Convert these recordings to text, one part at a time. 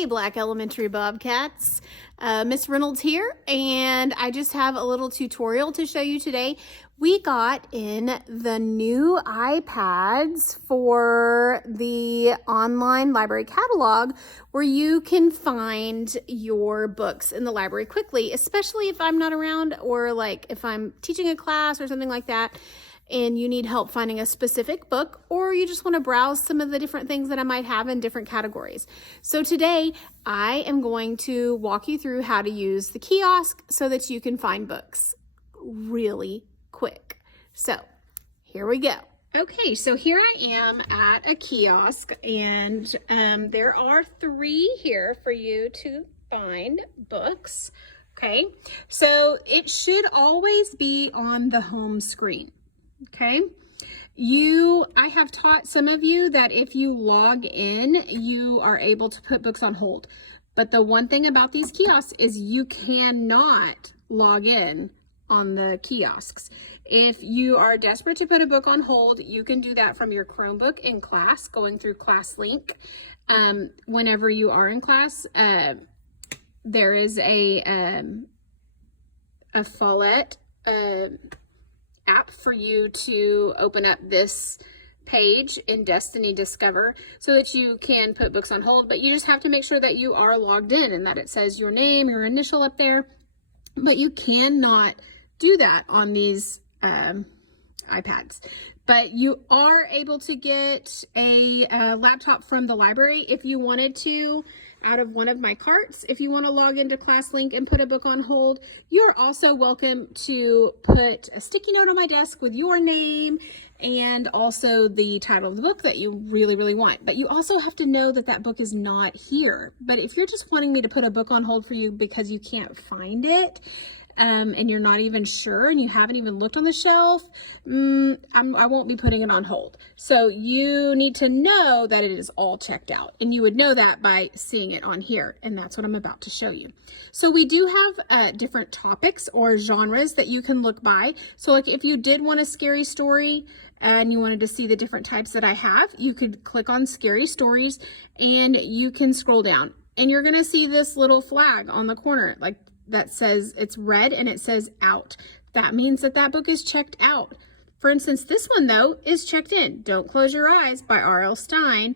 Hey, Black Elementary Bobcats. Miss Reynolds here, and I just have a little tutorial to show you today. We got in the new iPads for the online library catalog where you can find your books in the library quickly, especially if I'm not around or like if I'm teaching a class or something like that and you need help finding a specific book, or you just want to browse some of the different things that I might have in different categories. So today I am going to walk you through how to use the kiosk so that you can find books really quick. So here we go. Okay, so here I am at a kiosk, and there are 3 here for you to find books. Okay, so it should always be on the home screen. Okay, I have taught some of you that if you log in, you are able to put books on hold. But the one thing about these kiosks is you cannot log in on the kiosks. If you are desperate to put a book on hold, you can do that from your Chromebook in class, going through ClassLink. Whenever you are in class, there is a Follett app for you to open up this page in Destiny Discover so that you can put books on hold, but you just have to make sure that you are logged in and that it says your name, your initial up there. But you cannot do that on these iPads. But you are able to get a laptop from the library if you wanted to, out of one of my carts. If you want to log into ClassLink and put a book on hold, you're also welcome to put a sticky note on my desk with your name and also the title of the book that you really want. But you also have to know that that book is not here. But if you're just wanting me to put a book on hold for you because you can't find it, and you're not even sure and you haven't even looked on the shelf, I won't be putting it on hold. So you need to know that it is all checked out, and you would know that by seeing it on here, and that's what I'm about to show you. So we do have different topics or genres that you can look by. So like if you did want a scary story and you wanted to see the different types that I have, you could click on scary stories and you can scroll down, and you're gonna see this little flag on the corner like that says it's red and it says out. That means that that book is checked out. For instance, this one though is checked in. Don't Close Your Eyes by R.L. Stine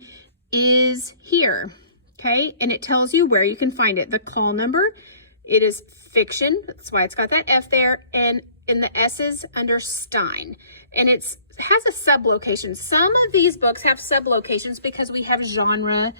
is here. Okay, and it tells you where you can find it. The call number, it is fiction. That's why it's got that F there, and in the S's under Stine. And it has a sub-location. Some of these books have sub-locations because we have genre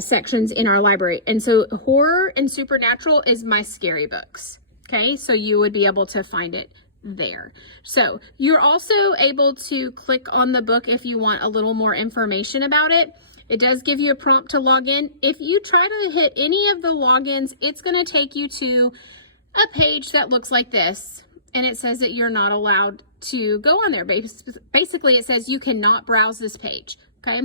sections in our library. And so horror and supernatural is my scary books. Okay, so you would be able to find it there. So you're also able to click on the book if you want a little more information about it. It does give you a prompt to log in. If you try to hit any of the logins, it's going to take you to a page that looks like this, and it says that you're not allowed to go on there. Basically, it says you cannot browse this page. Okay,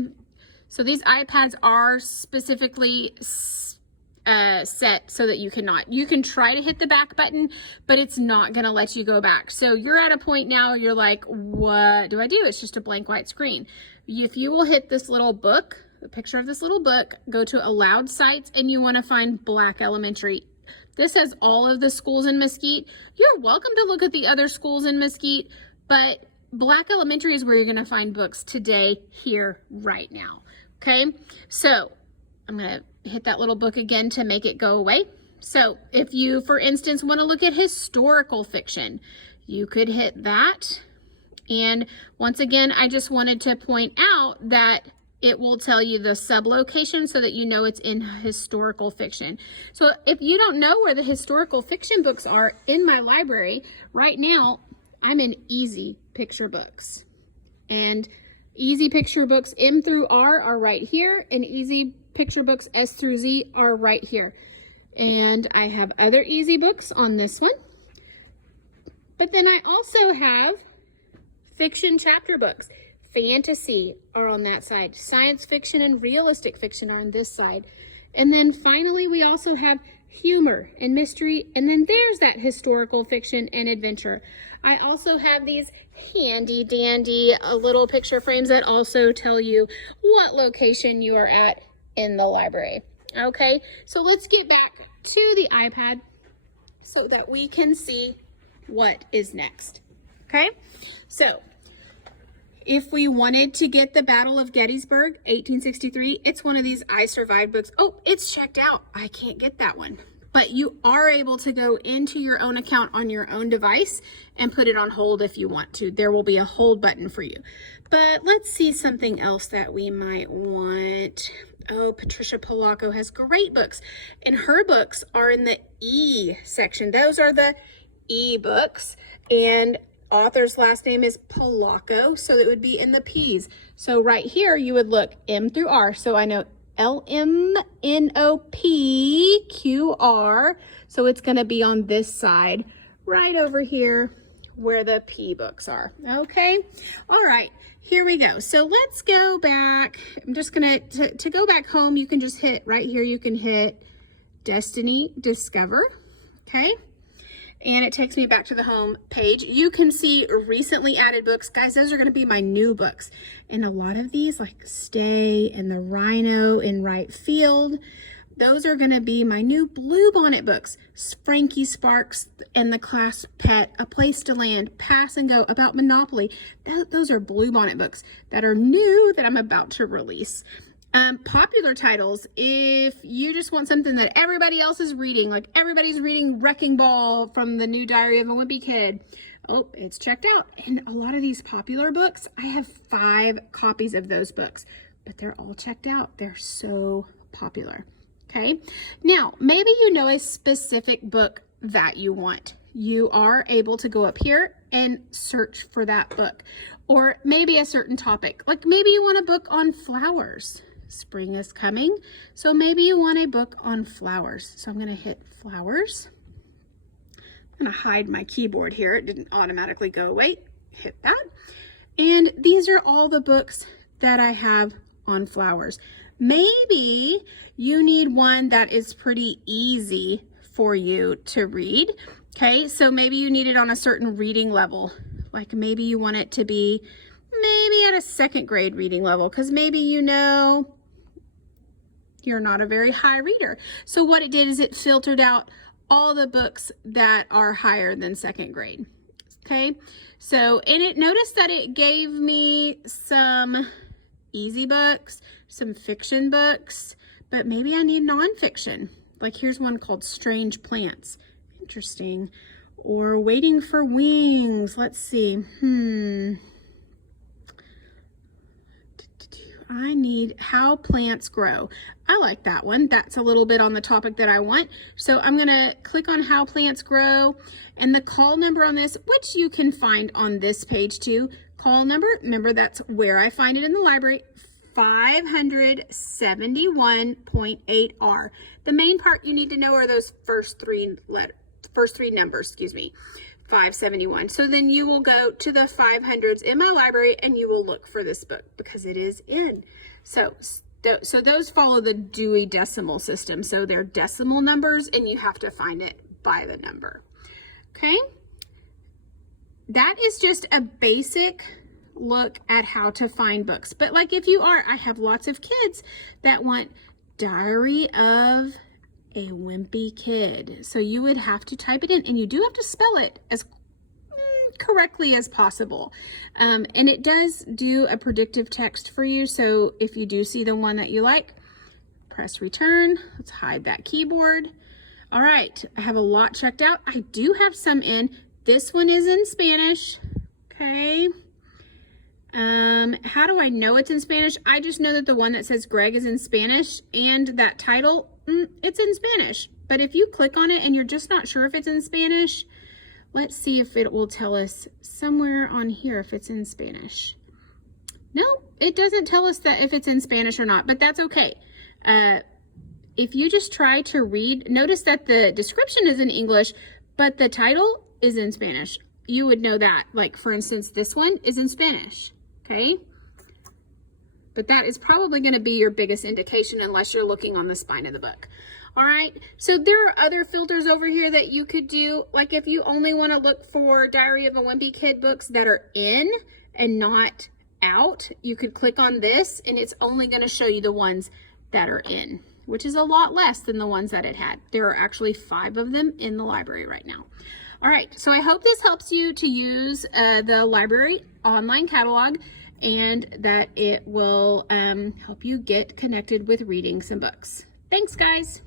so these iPads are specifically set so that you cannot. You can try to hit the back button, but it's not going to let you go back. So you're at a point now, you're like, what do I do? It's just a blank white screen. If you will hit this little book, the picture of this little book, go to allowed sites, and you want to find Black Elementary. This has all of the schools in Mesquite. You're welcome to look at the other schools in Mesquite, but Black Elementary is where you're going to find books today, here, right now. Okay, so I'm going to hit that little book again to make it go away. So if you, for instance, want to look at historical fiction, you could hit that. And once again, I just wanted to point out that it will tell you the sub-location so that you know it's in historical fiction. So if you don't know where the historical fiction books are in my library, right now, I'm in easy picture books. And easy picture books M through R are right here, and easy picture books S through Z are right here. And I have other easy books on this one. But then I also have fiction chapter books. Fantasy are on that side. Science fiction and realistic fiction are on this side. And then finally, we also have humor and mystery, and then there's that historical fiction and adventure. I also have these handy dandy little picture frames that also tell you what location you are at in the library. Okay, so let's get back to the iPad so that we can see what is next. Okay, so if we wanted to get the Battle of Gettysburg, 1863, it's one of these I Survived books. Oh, it's checked out. I can't get that one. But you are able to go into your own account on your own device and put it on hold if you want to. There will be a hold button for you. But let's see something else that we might want. Oh, Patricia Polacco has great books, and her books are in the E section. Those are the E books, and author's last name is Polacco, so it would be in the P's. So right here, you would look M through R. So I know LMNOPQR. So it's going to be on this side, right over here where the P books are. Okay. All right. Here we go. So let's go back. I'm just going to go back home. You can just hit right here. You can hit Destiny Discover. Okay. And it takes me back to the home page. You can see recently added books. Guys, those are going to be my new books. And a lot of these, like Stay and the Rhino in Right Field, those are going to be my new Bluebonnet books. Frankie Sparks and the Class Pet, A Place to Land, Pass and Go, About Monopoly. Those are Bluebonnet books that are new that I'm about to release. Popular titles, if you just want something that everybody else is reading, like everybody's reading Wrecking Ball from the new Diary of a Wimpy Kid. Oh, it's checked out. And a lot of these popular books, I have 5 copies of those books, but they're all checked out. They're so popular. Okay. Now, maybe you know a specific book that you want. You are able to go up here and search for that book, or maybe a certain topic. Like maybe you want a book on flowers. Spring is coming, so maybe you want a book on flowers. So I'm going to hit flowers. I'm going to hide my keyboard here. It didn't automatically go away. Hit that. And these are all the books that I have on flowers. Maybe you need one that is pretty easy for you to read. Okay, so maybe you need it on a certain reading level. Like maybe you want it to be maybe at a 2nd grade reading level, because maybe you know you're not a very high reader. So what it did is it filtered out all the books that are higher than 2nd grade. Okay, so and it noticed that it gave me some easy books, some fiction books, but maybe I need nonfiction. Like here's one called Strange Plants. Interesting. Or Waiting for Wings. Let's see. I need How Plants Grow. I like that one. That's a little bit on the topic that I want. So I'm going to click on How Plants Grow, and the call number on this, which you can find on this page too. Call number, remember that's where I find it in the library, 571.8R. The main part you need to know are those first three numbers, 571. So then you will go to the 500s in my library and you will look for this book because it is in. So those follow the Dewey Decimal System. So they're decimal numbers and you have to find it by the number. Okay. That is just a basic look at how to find books. But like if you are, I have lots of kids that want Diary of a Wimpy Kid. So you would have to type it in, and you do have to spell it as correctly as possible. And it does do a predictive text for you. So if you do see the one that you like, press return. Let's hide that keyboard. All right, I have a lot checked out. I do have some in. This one is in Spanish. Okay. How do I know it's in Spanish? I just know that the one that says Greg is in Spanish, and that title, it's in Spanish. But if you click on it and you're just not sure if it's in Spanish, let's see if it will tell us somewhere on here if it's in Spanish. No, it doesn't tell us that if it's in Spanish or not, but that's okay. If you just try to read, notice that the description is in English, but the title is in Spanish. You would know that. Like, for instance, this one is in Spanish. Okay, but that is probably going to be your biggest indication unless you're looking on the spine of the book. All right, so there are other filters over here that you could do. Like if you only want to look for Diary of a Wimpy Kid books that are in and not out, you could click on this and it's only going to show you the ones that are in, which is a lot less than the ones that it had. There are actually 5 of them in the library right now. All right, so I hope this helps you to use the library online catalog, and that it will help you get connected with reading some books. Thanks, guys.